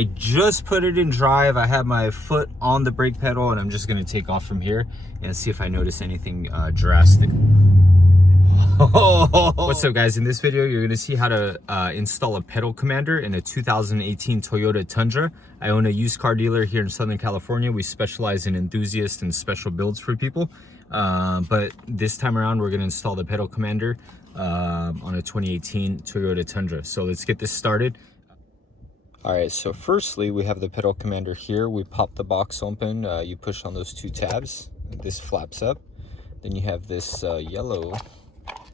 I just put it in drive. I have my foot on the brake pedal, and I'm just gonna take off from here and see if I notice anything drastic. What's up, guys? In this video, you're gonna see how to install a pedal commander in a 2018 Toyota Tundra. I own a used car dealer here in Southern California. We specialize in enthusiast and special builds for people. But this time around, we're gonna install the pedal commander on a 2018 Toyota Tundra. So let's get this started. All right, so firstly, we have the pedal commander here. We pop the box open, you push on those two tabs, this flaps up. Then you have this yellow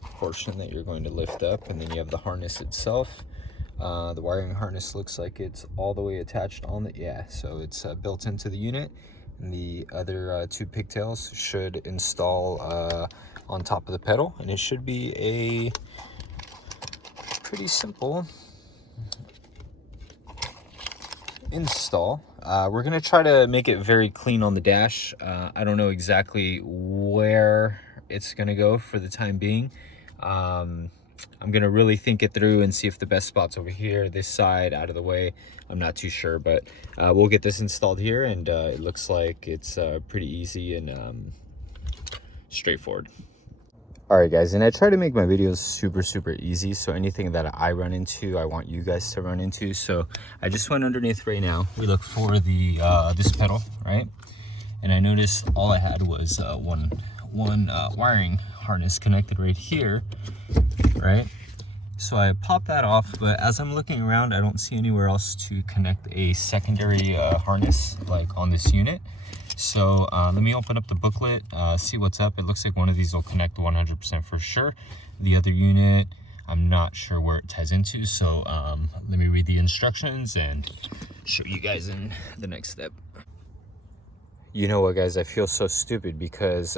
portion that you're going to lift up, and then you have the harness itself. The wiring harness looks like it's all the way attached on the, so it's built into the unit. And the other two pigtails should install on top of the pedal, and it should be a pretty simple install. We're gonna try to make it very clean on the dash. I don't know exactly where it's gonna go for the time being. I'm gonna really think it through and see if the best spot's over here, this side, out of the way. I'm not too sure, but we'll get this installed here, and it looks like it's pretty easy and straightforward. All right, guys, and I try to make my videos super easy, so anything that I run into, I want you guys to run into. So I just went underneath right now. We look for the this pedal, right? And I noticed all I had was one wiring harness connected right here, right? So I popped that off, but as I'm looking around, I don't see anywhere else to connect a secondary harness like on this unit. So let me open up the booklet, see what's up. It looks like one of these will connect 100% for sure. The other unit, I'm not sure where it ties into. So let me read the instructions and show you guys in the next step. You know what, guys, I feel so stupid because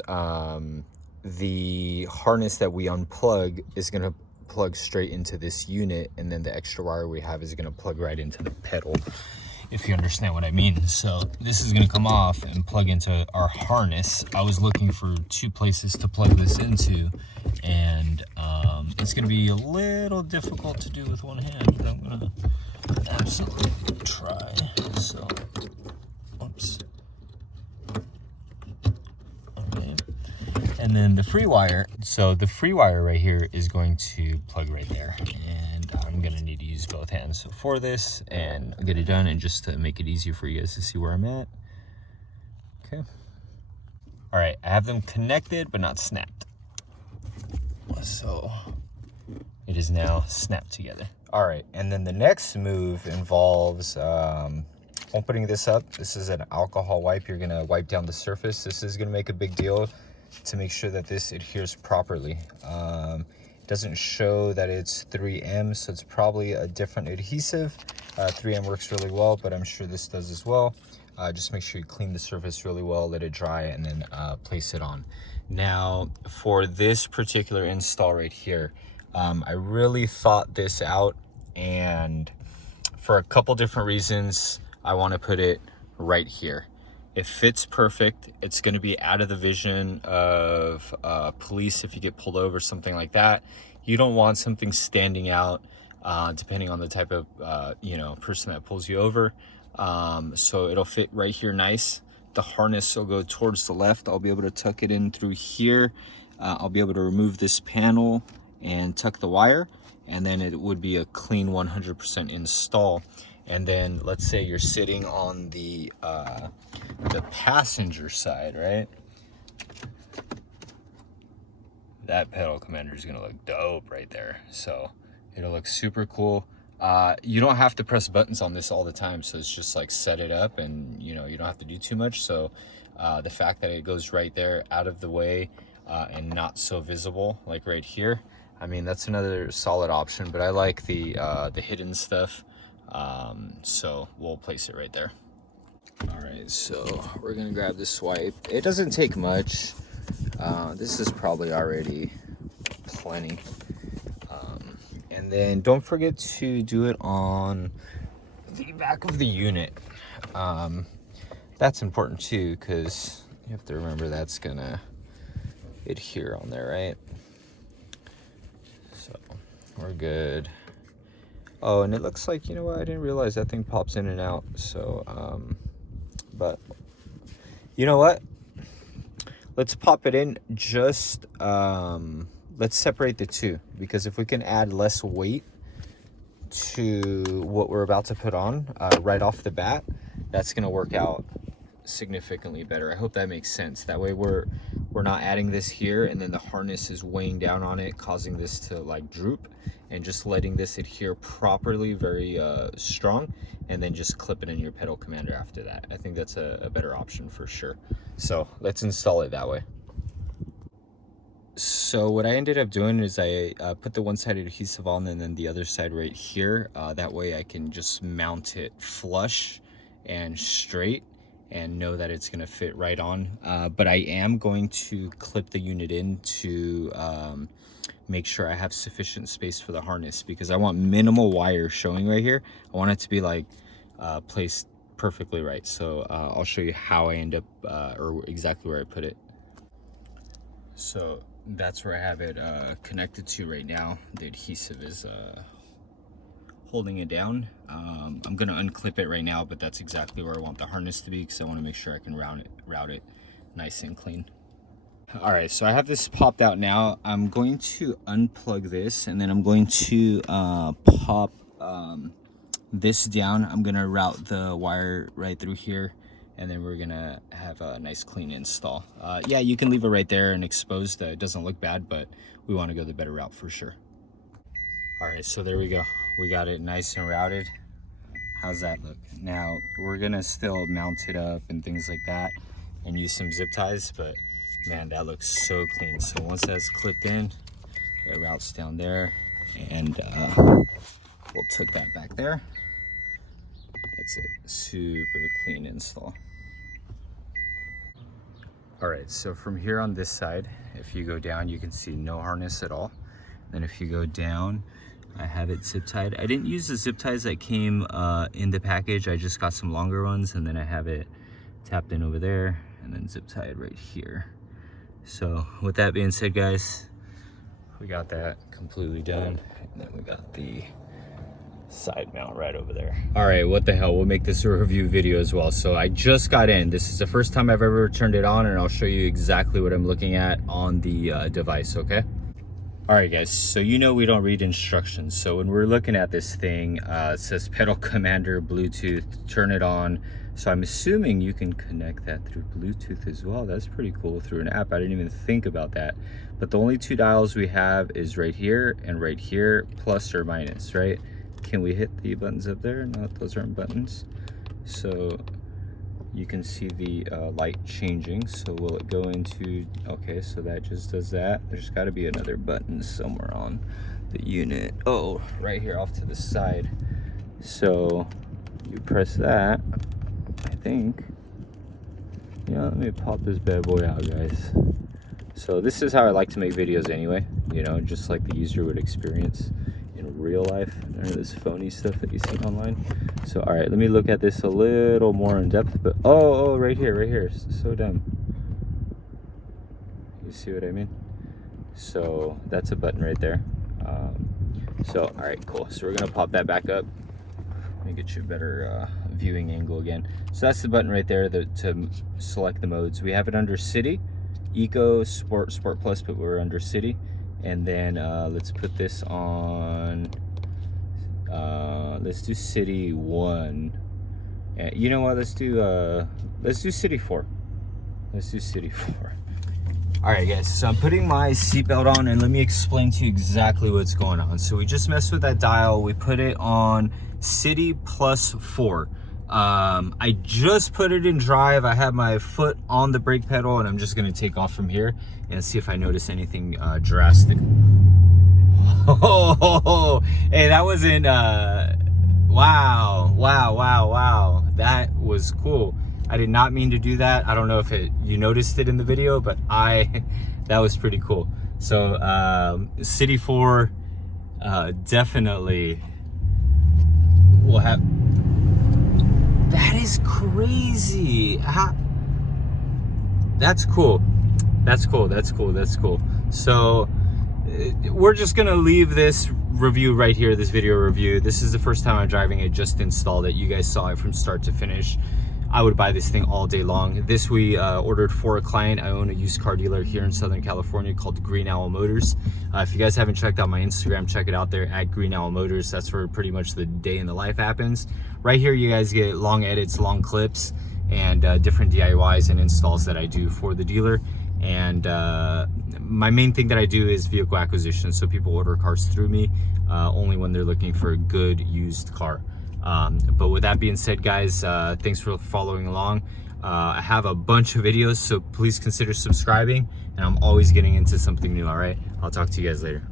the harness that we unplug is gonna plug straight into this unit, and then the extra wire we have is gonna plug right into the pedal, if you understand what I mean. So this is gonna come off and plug into our harness. I was looking for two places to plug this into, and it's gonna be a little difficult to do with one hand, but I'm gonna absolutely try. So, oops. Okay. And then the free wire. So the free wire right here is going to plug right there, and I'm gonna need to use both hands for this and get it done, and just to make it easier for you guys to see where I'm at. Okay. All right, I have them connected but not snapped. So it is now snapped together. All right, and then the next move involves opening this up. This is an alcohol wipe. You're gonna wipe down the surface. This is gonna make a big deal to make sure that this adheres properly. It doesn't show that it's 3M, so it's probably a different adhesive. 3M works really well, but I'm sure this does as well. Just make sure you clean the surface really well, let it dry, and then place it on. Now, for this particular install right here, I really thought this out, and for a couple different reasons, I want to put it right here. It fits perfect. It's going to be out of the vision of police if you get pulled over, something like that. You don't want something standing out depending on the type of person that pulls you over. So it'll fit right here nice. The harness will go towards the left. I'll be able to tuck it in through here. I'll be able to remove this panel and tuck the wire, and then it would be a clean 100% install. And then let's say you're sitting on the passenger side, right? That pedal commander is gonna look dope right there. So it'll look super cool. You don't have to press buttons on this all the time, so it's just like set it up, and you don't have to do too much. So the fact that it goes right there out of the way and not so visible, like right here, I mean, that's another solid option. But I like the hidden stuff. So we'll place it right there. All right, so we're gonna grab this swipe. It doesn't take much. This is probably already plenty. And then don't forget to do it on the back of the unit. That's important too, because you have to remember that's gonna adhere on there, right? So we're good. Oh, and it looks like, you know what, I didn't realize that thing pops in and out. So but you know what, let's pop it in. Just let's separate the two, because if we can add less weight to what we're about to put on right off the bat, that's going to work out significantly better. I hope that makes sense. That way we're not adding this here and then the harness is weighing down on it, causing this to like droop, and just letting this adhere properly, very strong, and then just clip it in your pedal commander after that. I think that's a better option for sure. So let's install it that way. So what I ended up doing is I put the one side adhesive on and then the other side right here. That way I can just mount it flush and straight and know that it's going to fit right on. But I am going to clip the unit in to make sure I have sufficient space for the harness, because I want minimal wire showing right here. I want it to be like placed perfectly right. So I'll show you how I end up or exactly where I put it. So that's where I have it connected to right now. The adhesive is holding it down. I'm gonna unclip it right now, but that's exactly where I want the harness to be, because I want to make sure I can route it nice and clean. All right, so I have this popped out now. I'm going to unplug this, and then I'm going to pop this down. I'm gonna route the wire right through here, and then we're gonna have a nice clean install. Yeah, you can leave it right there and exposed. It doesn't look bad, but we want to go the better route for sure. All right, so there we go. We got it nice and routed. How's that look? Now we're gonna still mount it up and things like that and use some zip ties, but man, that looks so clean. So once that's clipped in, it routes down there, and we'll tuck that back there. That's it, super clean install. All right, so from here on this side, if you go down, you can see no harness at all. Then if you go down, I have it zip tied. I didn't use the zip ties that came in the package. I just got some longer ones, and then I have it tapped in over there and then zip tied right here. So with that being said, guys, we got that completely done, and then we got the side mount right over there. All right, what the hell, we'll make this a review video as well. So I just got in. This is the first time I've ever turned it on, and I'll show you exactly what I'm looking at on the device, okay? All right, guys, so you know we don't read instructions. So when we're looking at this thing, it says pedal commander, Bluetooth, turn it on. So I'm assuming you can connect that through Bluetooth as well. That's pretty cool, through an app. I didn't even think about that. But the only two dials we have is right here and right here, plus or minus, right? Can we hit the buttons up there? No, those aren't buttons. So you can see the light changing. So will it go into, okay, so that just does that. There's got to be another button somewhere on the unit. Oh, right here off to the side. So you press that, I think. Yeah, let me pop this bad boy out, guys. So this is how I like to make videos anyway, you know, just like the user would experience in real life, none of this phony stuff that you see online. So all right, let me look at this a little more in depth. But oh, right here, so dumb. You see what I mean? So that's a button right there. So all right, cool. So we're gonna pop that back up. Let me get you a better viewing angle again. So that's the button right there to select the modes. We have it under City, Eco, Sport, Sport Plus, but we're under City. And then let's put this on, let's do City 1. You know what, let's do City 4. Let's do City 4. All right, guys, so I'm putting my seatbelt on, and let me explain to you exactly what's going on. So we just messed with that dial. We put it on City plus 4. I just put it in drive. I have my foot on the brake pedal, and I'm just gonna take off from here and see if I notice anything drastic. Oh, hey, that wasn't wow, that was cool. I did not mean to do that. I don't know if you noticed it in the video, but that was pretty cool. So City 4 definitely will have. That is crazy. That's cool. That's cool. So we're just gonna leave this review right here, this video review. This is the first time I'm driving it, just installed it. You guys saw it from start to finish. I would buy this thing all day long. This we ordered for a client. I own a used car dealer here in Southern California called Green Owl Motors. If you guys haven't checked out my Instagram, check it out there at Green Owl Motors. That's where pretty much the day in the life happens. Right here, you guys get long edits, long clips, and different DIYs and installs that I do for the dealer. And my main thing that I do is vehicle acquisition. So people order cars through me only when they're looking for a good used car. But with that being said, guys, thanks for following along. I have a bunch of videos, so please consider subscribing, and I'm always getting into something new. All right, I'll talk to you guys later.